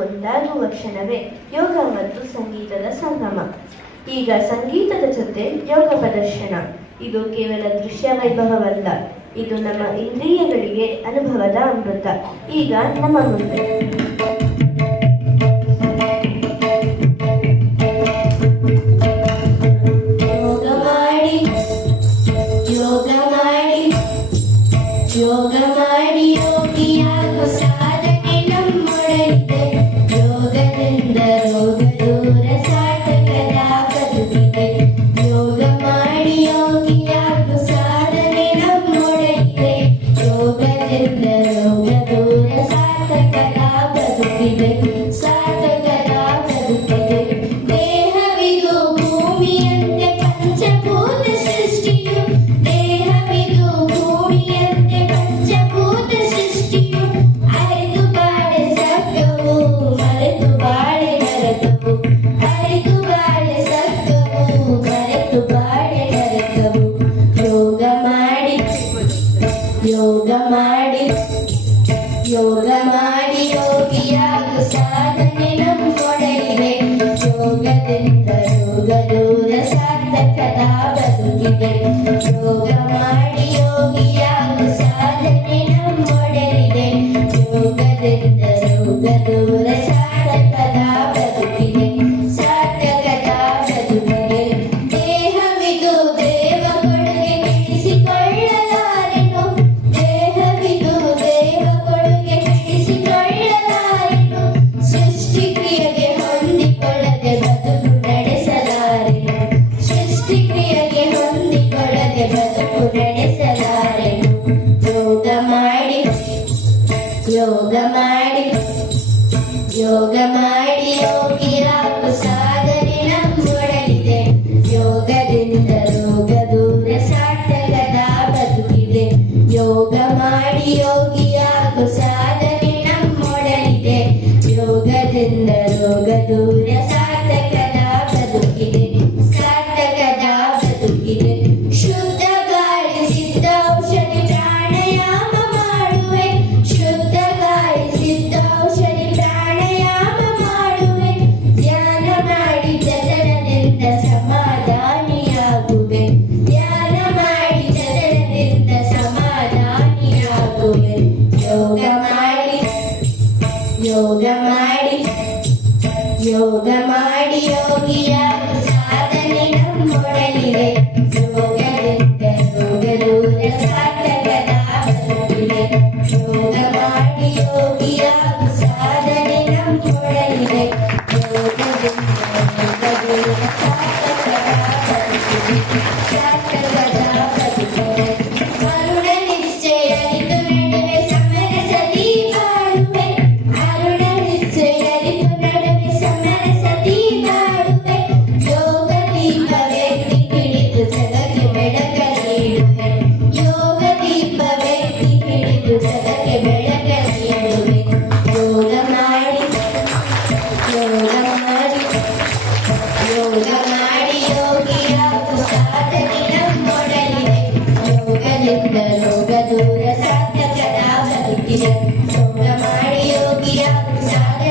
ಒಂದಾಗುವ ಕ್ಷಣವೇ ಯೋಗ ಮತ್ತು ಸಂಗೀತದ ಸಂಗಮ. ಈಗ ಸಂಗೀತದ ಜೊತೆ ಯೋಗ ಪ್ರದರ್ಶನ. ಇದು ಕೇವಲ ದೃಶ್ಯ ವೈಭವವಲ್ಲ, ಇದು ನಮ್ಮ ಇಂದ್ರಿಯಗಳಿಗೆ ಅನುಭವದ ಅಮೃತ. ಈಗ ನಮ್ಮ ಮುಂದೆ ಯೋಗ ಮಾಡಿ ಯೋಗಿಯಾಗೋ ಸಾಧನೆ ನಮ್ಮೊಡಲಿದೆ. ಯೋಗದಿಂದ ರೋಗ ದೂರ ಸಾರ್ಥಕದ ಬದುಕಿದೆ. ಯೋಗ ಮಾಡಿ ಯೋಗಿಯಾಗೋ ಸಾಧನೆ ನಮ್ಮೊಡಲಿದೆ. ಯೋಗದಿಂದ ರೋಗ ದೂರ ಸಾರ್ಥಕದ ಬದುಕಿದೆ. ಸಾರ್ಥಕದ ಬದುಕಿದೆ. ದೇಹವಿದು ಭೂಮಿಯಂತೆ ಪಂಚಭೂತ ಸೃಷ್ಟಿಯು. ದೇಹವಿದು ಭೂಮಿಯಂತೆ ಪಂಚಭೂತ ಸೃಷ್ಟಿಯು. ಅರಿತು ಬಾಳೆ ಸತ್ಯವು ಮರೆತು ಬಾಳೆ ನರಕವು. ಅರಿತು ಬಾಳೆ ಸತ್ಯವು ಮರೆತು ಬಾಳೆ ನರಕವು. ಯೋಗ ಮಾಡಿ ಯೋಗ ಮಾಡಿ ಯೋಗ ಮಾಡಿ ಯೋಗಿಯಾಗೋ ಸಾಧನೆ ನಮ್ಮೊಡಲಿದೆ. ಯೋಗದಿಂದ ಯೋಗ ದೂರ ಸಾರ್ಥಕದ ಬದುಕಿದೆ. ಯೋಗ ಮಾಡಿ ಯೋಗಿಯಾಗೋ ಸಾಧನೆ ನಮ್ಮೊಡಲಿದೆ. ಯೋಗದಿಂದ ಯೋಗ ದೂರ ಸಾರ್ಥಕದ ಬದುಕಿದೆ. ಸಾರ್ಥಕದ ಬದುಕಿದೆ. ದೇಹವಿದು ದೇವ ಕೊಡುಗೆ ಕೆಡಿಸಿಕೊಳ್ಳಲಾರೆನು. ದೇಹವಿದು ದೇವ ಕೊಡುಗೆ ಕೆಡಿಸಿಕೊಳ್ಳಲಾರೆನು. ಸೃಷ್ಟಿ ಕ್ರಿಯೆಗೆ ಹೊಂದಿಕೊಳ್ಳದೆ ಬದುಕು ನಡೆಸಲಾರೆನು. ಸೃಷ್ಟಿ ಕ್ರಿಯೆಗೆ ಹೊಂದಿಕೊಳ್ಳದೆ ಬದುಕು ನಡೆಸಲಾರೆನು. ಯೋಗ ಮಾಡಿ ಯೋಗ ಮಾಡಿ ಯೋಗ ಮಾಡಿ ಯೋಗಿಯಾಗೋ ಸಾಧನೆ ನಮ್ಮೊಡಲಿದೆ. ಯೋಗದಿಂದ ರೋಗ ದೂರ ಸಾರ್ಥಕದ ಬದುಕಿದೆ. ಯೋಗ ಮಾಡಿ ಯೋಗಿಯಾಗೋ ಸಾಧನೆ ನಮ್ಮೊಡಲಿದೆ. ಯೋಗದಿಂದ ರೋಗ ದೂರ ಸಾರ್ಥಕದ ಬದುಕಿದೆ. ಸಾರ್ಥಕದ ಬದುಕಿದೆ. ಶುದ್ಧ ಗಾಳಿ ಸಿದ್ಧ ಔಷಧಿ ಪ್ರಾಣಾಯಾಮ ಮಾಡುವೆ. ಶುದ್ಧ ಗಾಳಿ ಸಿದ್ಧ ಔಷಧಿ ಪ್ರಾಣಾಯಾಮ ಮಾಡುವೆ. ಧ್ಯಾನ ಮಾಡಿ ಜನನದಿಂದ ಸಮಾಧಾನಿಯಾಗುವೆ. ಧ್ಯಾನ ಮಾಡಿ ಜನನದಿಂದ ಸಮಾಧಾನಿಯಾಗುವೆ. ಯೋಗ ಮಾಡಿ ಯೋಗ ಮಾಡಿ ಯೋಗ ಮಾಡಿ ಯೋಗಿಯಾಗೋ ಸಾಧನೆ ನಮ್ಮೊಡಲಿದೆ. ಯೋಗದಿಂದ ಯೋಗ ದೂರ ಸಾರ್ಥಕದ ಬದುಕಿದೆ. ಯೋಗ ಮಾಡಿ ಯೋಗಿಯಾಗೋ ಸಾಧನೆ ನಮ್ಮೊಡಲಿದೆ. ಯೋಗದಿಂದ ಯೋಗ ದೂರ ಸಾರ್ಥಕದ ಬದುಕಿದೆ. ಸಾರ್ಥಕದ ಬದುಕಿದೆ. ಅರುಣ ನಿಶ್ಚಯ ಅರಿತು ನಡುವೆ ಸಮರಸದಿ ಬಾಳುವೆ. ಅರುಣ ನಿಶ್ಚಯ ಅರಿತು ನಡುವೆ ಸಮರಸದಿ ಬಾಳುವೆ. ಯೋಗ ದೀಪವೆತ್ತಿ ಹಿಡಿದು ಜಗಕ್ಕೆ ಬೆಳಕ ನೀಡುವೆ. ಯೋಗ ದೀಪವೆತ್ತಿ ಹಿಡಿದು ಜಗಕ್ಕೆ ಬೆಳಕ ನೀಡುವೆ. ಯೋಗ ಮಾಡಿ ಯೋಗ ಮಾಡಿ ಯೋಗ ಮಾಡಿ ಯೋಗಿಯಾಗೋ ಸಾಧನೆ ನಮ್ಮೊಡಲಿದೆ. ಯೋಗದಿಂದ ರೋಗ ದೂರ ಸಾರ್ಥಕದ ಬದುಕಿದೆ. ಯೋಗ ಮಾಡಿ ಯೋಗಿಯಾಗೋ ಸಾಧನೆ